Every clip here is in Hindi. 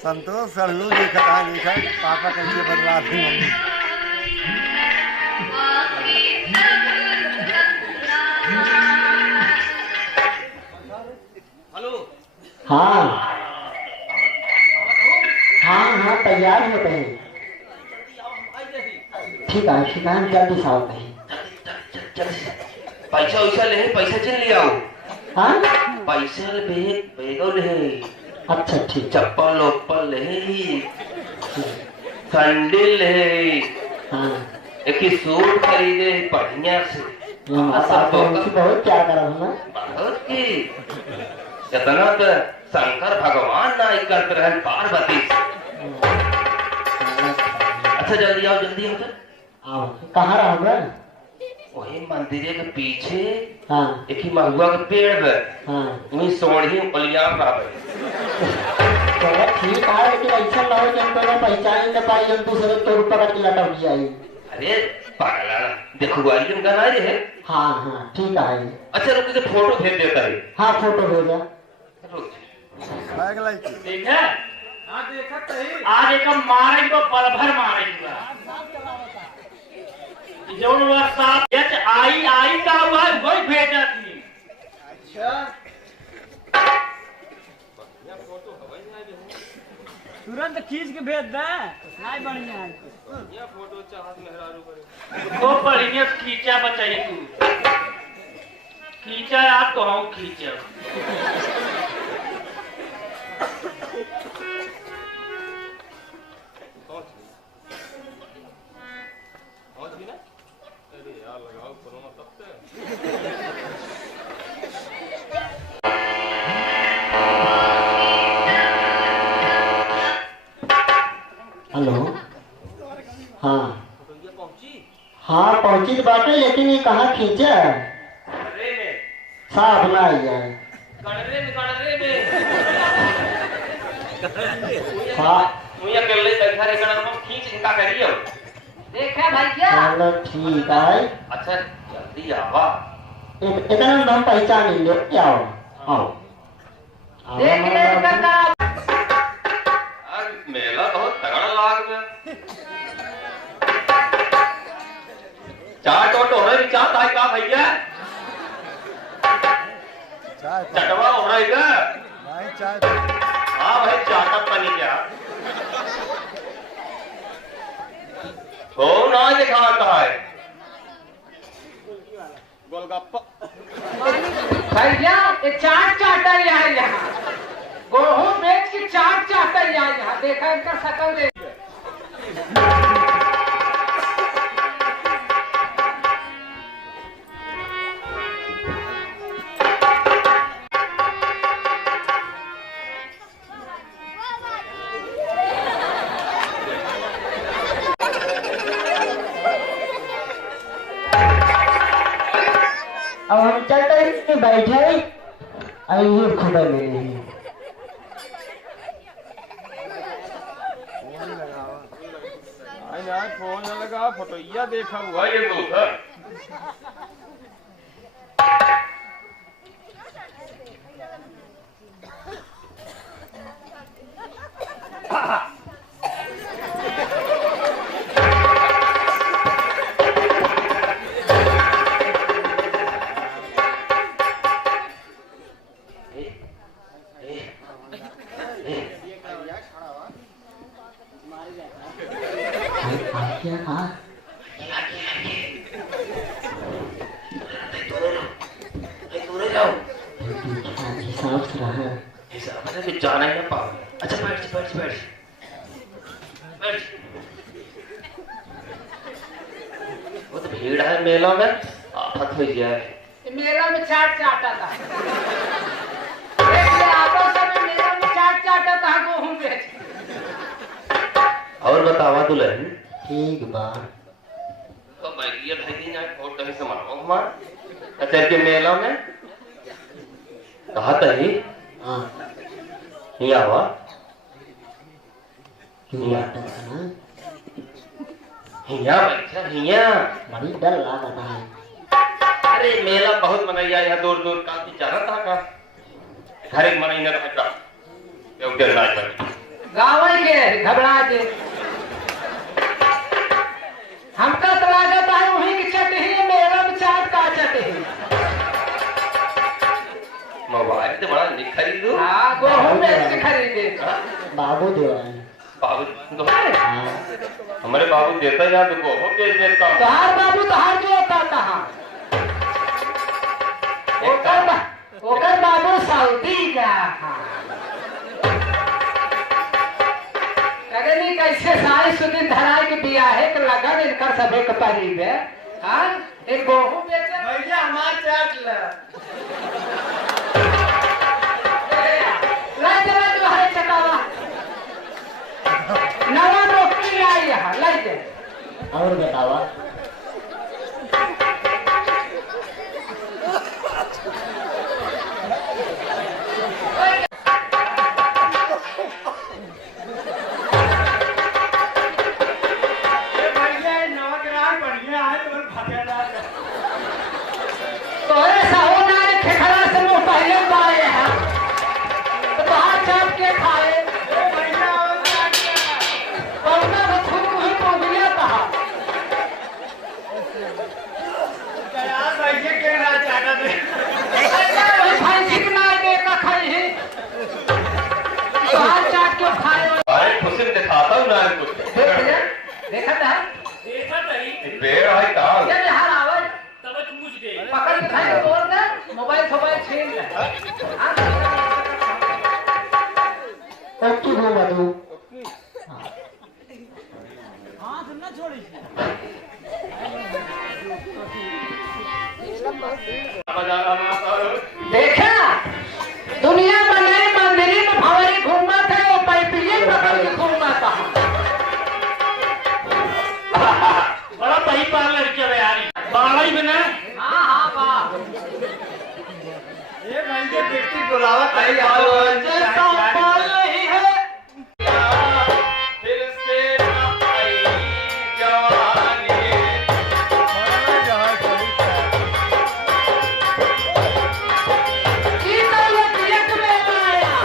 संतोष सरलू लिखा लिखा पापा कैसे बदला दी हेलो। हाँ हाँ हाँ तैयार होते हैं। ठीक है हम जल्दी से आते हैं। पैसा वैसा ले, पैसा चल लिया हो। हाँ पैसा बेगो ले। अच्छा ठीक। चप्पल ओप्पल ले, सैंडल ले, हाँ एक ही सूट खरीदे बढ़िया से। बहुत क्या करा हूँ मैं। बहुत की इतना तो शंकर भगवान ना करते रहे पार्वती से। अच्छा जल्दी आओ तो। आओ कहाँ रहोगे? वही मंदिर के पीछे। हाँ एक ही महुआ के पेड़ है। हाँ वही सोनी उलियाम रहा। चलो ठीक है, लेकिन ऐसा ना हो जब तो पहचान न पाई हम दूसरे तो पकड़ के लटक जाए। अरे पागला देखो वाली का गाना है। हाँ हाँ ठीक है। अच्छा रुक के फोटो भेज देता है। हाँ फोटो भेजा। ठीक है। हाँ देखा कहीं आज एक मारे को पल भर मारेगा। जो साथ आई का हुआ है वही भेजा थी। अच्छा तुरंत खींच के भेज दे। नहीं बढ़िया है ये फोटो चाहत मेहरारू करे वो बढ़िया खींचा बचाई तू खींचा आप तो हम खींचा हेलो। हाँ हाँ पहुंची तो बात है, लेकिन ये कहाँ खींचा है? साफ ना जाए। देखा भाई क्या? चलो ठीक है। अच्छा जल्दी आवा। इतना हम पहचान ले क्या हो? आओ मेला बहुत तगड़ा लाग में। चाट ऑटो हो रही चाट आई का भैया चटवा हो रहा है क्या? हाँ भाई चाटा पानी क्या हो ना दिखा कहा है गोलगप्पा भैया ये चाट चाटा है यहाँ गेहूं बेच के चाट चाटा है यहाँ देखा इनका शकल दे। अब हम चलते बैठे आइए खुदा मेरे फोन लगा फोटोइया देखा हुआ ये तो क्या कहा? हिसाब से रहा है। जाना ही ना पाओ। अच्छा बैठ वो तो भीड़ है मेला में आफत हो जाए। मेला में चाट चाटा था मेला में चाट चाटा था गेहूं बेच। और बतावा दुल्हन ठीक बात तो बैरिया भाई ना फोटो ही समाओ हमार कचर के मेला में कहा तही हाँ हिया हुआ हिया बैठा हिया बड़ी डर लगा है। अरे मेला बहुत मनाया यहाँ दूर दूर का जाना था का घर एक मनाई न रहता क्यों करना है गाँव के घबरा दे हमका तो लागत है वहीं की चटही मेरा चाट का चटही। मोबाइल तो बड़ा नहीं खरीदो। हाँ गेहूं बेच के खरीदे। बाबू दे रहे हैं। बाबू तो हाँ। हमारे बाबू देता है तो गेहूं बेच देता हूँ। तोहार बाबू तोहार जो होता कहाँ ओकर बाबू सऊदी का। कगनी कैसे साई सुदिन धराई के बियाहे के लगन इनकर सभे के परीब है। हाँ एक गेहूं बेचे भैया हमार चाट ले लाई जरा जो है चटावा नवा नौकरी आई यहाँ लाई दे। और बतावा तोरे साहू नारे खेखरा से मुंह पहले पाए हैं तो बाहर चाप के खाए कौना बछू ही को मिला कहा भैया के ना चाटा दे वही भाई झिकना दे का खाई है बाहर चाट के खाए। अरे खुशी में दिखाता हूँ ना कुछ। देखा था देखा तरी पेड़ है कहाँ? ये बिहार आवाज तब मुझ गए पकड़ के भाई बोल दे मोबाइल छीन ले। ओके घूमा दो। हाँ सुनना छोड़ी देखा दुनिया बनाए मंदिर में भंवरी घूमा था वो पैपिए पकड़ के घूमा था। बड़ा सही पार लड़के है यार बाड़ा ही बना। हाँ हाँ वाह ये भैया बेटी बुलावत है जैसा पाल नहीं है फिर से न आई जवानी। की दौलत एक में आया।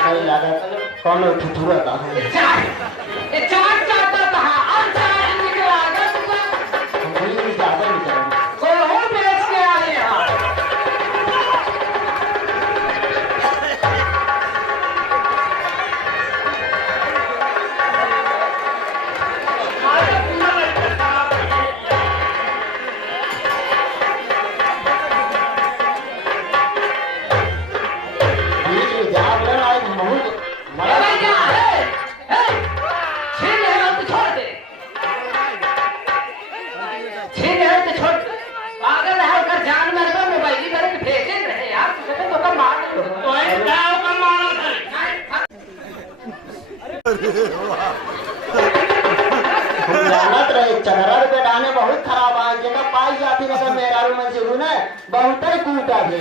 हमारी लागत कौन ठुठुरा था ये चाट चाटा था और चाट निकला गया तुमको हम कोई ज्यादा नहीं करेंगे। गेहूं बेच के आए यहाँ। बीच में जा रहा है बहुत ए भैया छीन ले तो छोड़ दे छीन ले तो छोड़ दे। पागल है कर जान मर गया मोबाइल ही करके भेजे रहे यार तुझे तो मार दो। तो एक गाँव का मारा था जानत रहे चनरा पे डाने बहुत खराब है जेका पाई जाती न मेरा रूम में से ने बहुत ही कूटा दे।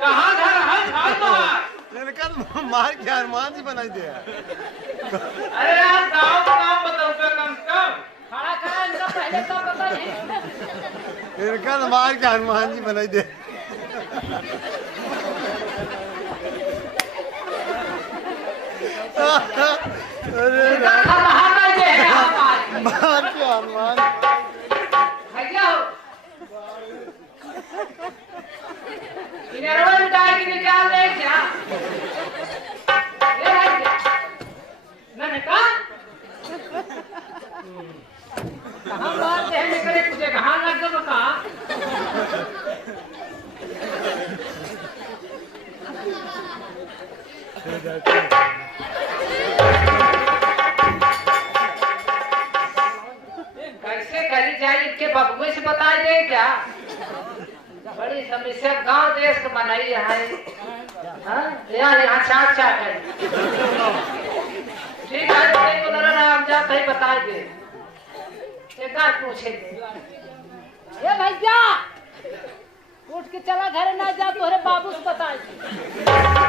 कहाँ घर है खाना मार के हनुमान जी बनाई दे अरे यार गाँव का नाम बताओ कम से कम खड़ा खड़ा इनका पहले तो पता नहीं। इनका मार के हनुमान जी बनाई दे। अरे कहाँ का ये है हमारे मार के हनुमान भैया इन्हें रोज डाल के निकाल ले क्या ये है क्या मैंने कहा कहाँ मारते हैं निकले तुझे कहाँ लग गया कहाँ कैसे करी जाए इनके बबुए से बताए दे क्या बड़ी समझ मिसे गांव देश के बनाई है यहाँ चाट चाट है। ठीक है तो नाम जा कहीं बताएंगे एक बात पूछेंगे। ए भैया उठ के चला घर ना जा तोहरे बाबू से बताए।